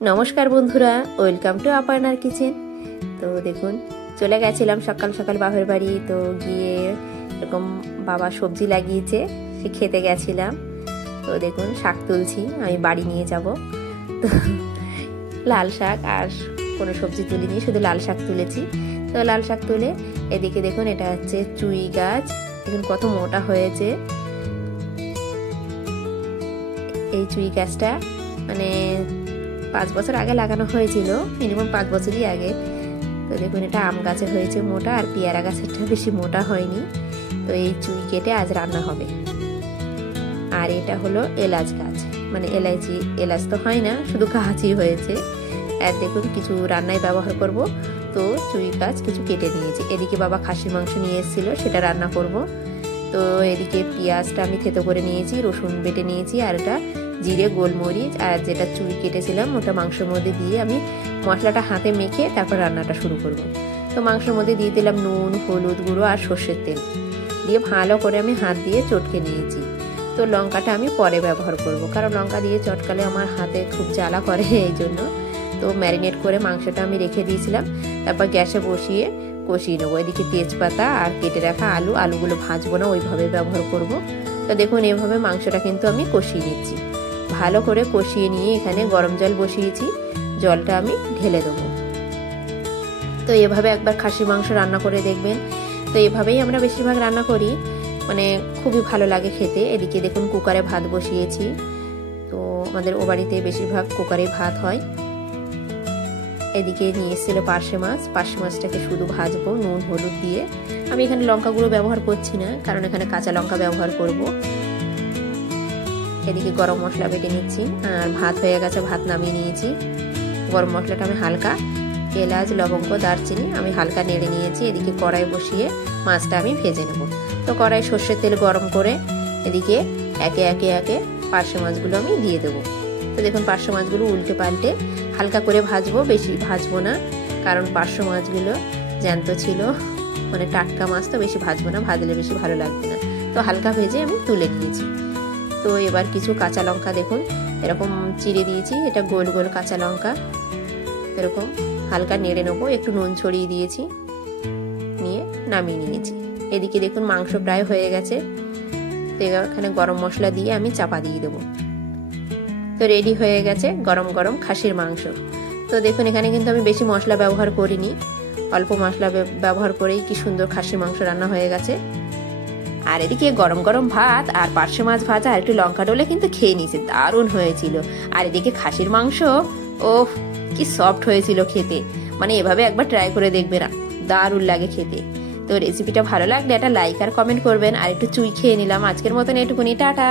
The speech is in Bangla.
নমস্কার বন্ধুরা, ওয়েলকাম টু আপার্নার কিচেন। তো দেখুন, চলে গেছিলাম সকাল সকাল বাপের বাড়ি। তো গিয়ে এরকম বাবা সবজি লাগিয়েছে, সে খেতে গেছিলাম। তো দেখুন, শাক তুলছি, আমি বাড়ি নিয়ে যাব। তো লাল শাক আর কোনো সবজি তুলিনি, শুধু লাল শাক তুলেছি। তো লাল শাক তুলে এদিকে দেখুন, এটা হচ্ছে চুই গাছ। দেখুন কত মোটা হয়েছে এই চুই গাছটা। মানে 5 বছর আগে লাগানো হয়েছিল, মিনিমাম 5 বছরই আগে। তো দেখুন, এটা আম গাছে হয়েছে মোটা, আর পেয়ারা গাছেরটা বেশি মোটা হয়নি। তো এই চুই কেটে আজ রান্না হবে। আর এটা হলো এলাচ গাছ, মানে এলাচি, এলাচ তো হয় না, শুধু গাছই হয়েছে। আর দেখুন, কিছু রান্নায় ব্যবহার করব। তো চুই গাছ কিছু কেটে নিয়েছি। এদিকে বাবা খাসির মাংস নিয়ে এসেছিল, সেটা রান্না করব। তো এদিকে পেঁয়াজটা আমি থেতো করে নিয়েছি, রসুন বেটে নিয়েছি, আর এটা জিরে, গোলমরিচ আর যেটা চুই কেটেছিলাম ওটা মাংসের মধ্যে দিয়ে আমি মশলাটা হাতে মেখে তারপর রান্নাটা শুরু করব। তো মাংসের মধ্যে দিয়ে দিলাম নুন, হলুদ গুঁড়ো আর সর্ষের তেল দিয়ে ভালো করে আমি হাত দিয়ে চটকে নিয়েছি। তো লঙ্কাটা আমি পরে ব্যবহার করব, কারণ লঙ্কা দিয়ে চটকালে আমার হাতে খুব জ্বালা করে, এই জন্য। তো ম্যারিনেট করে মাংসটা আমি রেখে দিয়েছিলাম। তারপর গ্যাসে বসিয়ে কষিয়ে নেবো। এদিকে তেজপাতা আর কেটে রাখা আলুগুলো ভাজবো না, ওইভাবে ব্যবহার করব। তো দেখুন, এইভাবে মাংসটা কিন্তু আমি কষিয়ে নিচ্ছি। ভালো করে কষিয়ে নিয়ে এখানে গরম জল বসিয়েছি, জলটা আমি ঢেলে দেবো। তো এভাবে একবার খাসি মাংস রান্না করে দেখবেন। তো এভাবেই আমরা বেশিরভাগ রান্না করি, মানে খুবই ভালো লাগে খেতে। এদিকে দেখুন, কুকারে ভাত বসিয়েছি। তো আমাদের ও বাড়িতে বেশিরভাগ কুকারে ভাত হয়। এদিকে নিয়ে এসেছিল পার্শে মাছ, পার্শে মাছটাকে শুধু ভাজবো নুন হলুদ দিয়ে। আমি এখানে লঙ্কা গুঁড়ো ব্যবহার করছি না, কারণ এখানে কাঁচা লঙ্কা ব্যবহার করব। এদিকে গরম মশলা বেটে নিচ্ছি, আর ভাত হয়ে গেছে, ভাত নামিয়ে নিয়েছি। গরম মশলাটা আমি হালকা, এলাচ, লবঙ্গ, দারচিনি আমি হালকা নেড়ে নিয়েছি। এদিকে কড়াই বসিয়ে মাছটা আমি ভেজে নেব। তো কড়াই সর্ষের তেল গরম করে এদিকে একে একে পার্শে মাছগুলো আমি দিয়ে দেবো। তো দেখুন, পার্শে মাছগুলো উল্টে পাল্টে হালকা করে ভাজবো, বেশি ভাজবো না, কারণ পার্শে মাছগুলো জ্যান্ত ছিল, মানে টাটকা মাছ, তো বেশি ভাজবো না, ভাজলে বেশি ভালো লাগবে না। তো হালকা ভেজে আমি তুলে নিয়েছি। তো এবার কিছু কাঁচা লঙ্কা দেখুন এরকম চিড়ে দিয়েছি, এটা গোল গোল কাঁচা লঙ্কা, এরকম হালকা নেড়ে নেবো। একটু নুন ছড়িয়ে দিয়েছি, নিয়ে নামিয়ে নিয়েছি। এদিকে দেখুন, মাংস প্রায় হয়ে গেছে। তো এখানে গরম মশলা দিয়ে আমি চাপা দিয়ে দেবো। তো রেডি হয়ে গেছে গরম গরম খাসির মাংস। তো দেখুন, এখানে কিন্তু আমি বেশি মশলা ব্যবহার করিনি, অল্প মশলা ব্যবহার করেই কি সুন্দর খাসির মাংস রান্না হয়ে গেছে। আর এদিকে গরম গরম ভাত আর পার্শে মাছ ভাজা আর একটু লঙ্কা ডলে কিন্তু খেয়ে নিয়েছে, দারুণ হয়েছিল। আর এদিকে খাসির মাংস, ওহ কি সফট হয়েছিল খেতে, মানে এভাবে একবার ট্রাই করে দেখবে না, দারুণ লাগে খেতে। তো রেসিপিটা ভালো লাগলে একটা লাইক আর কমেন্ট করবেন। আর একটু চুই খেয়ে নিলাম। আজকের মতন এটুকুনি, টাটা।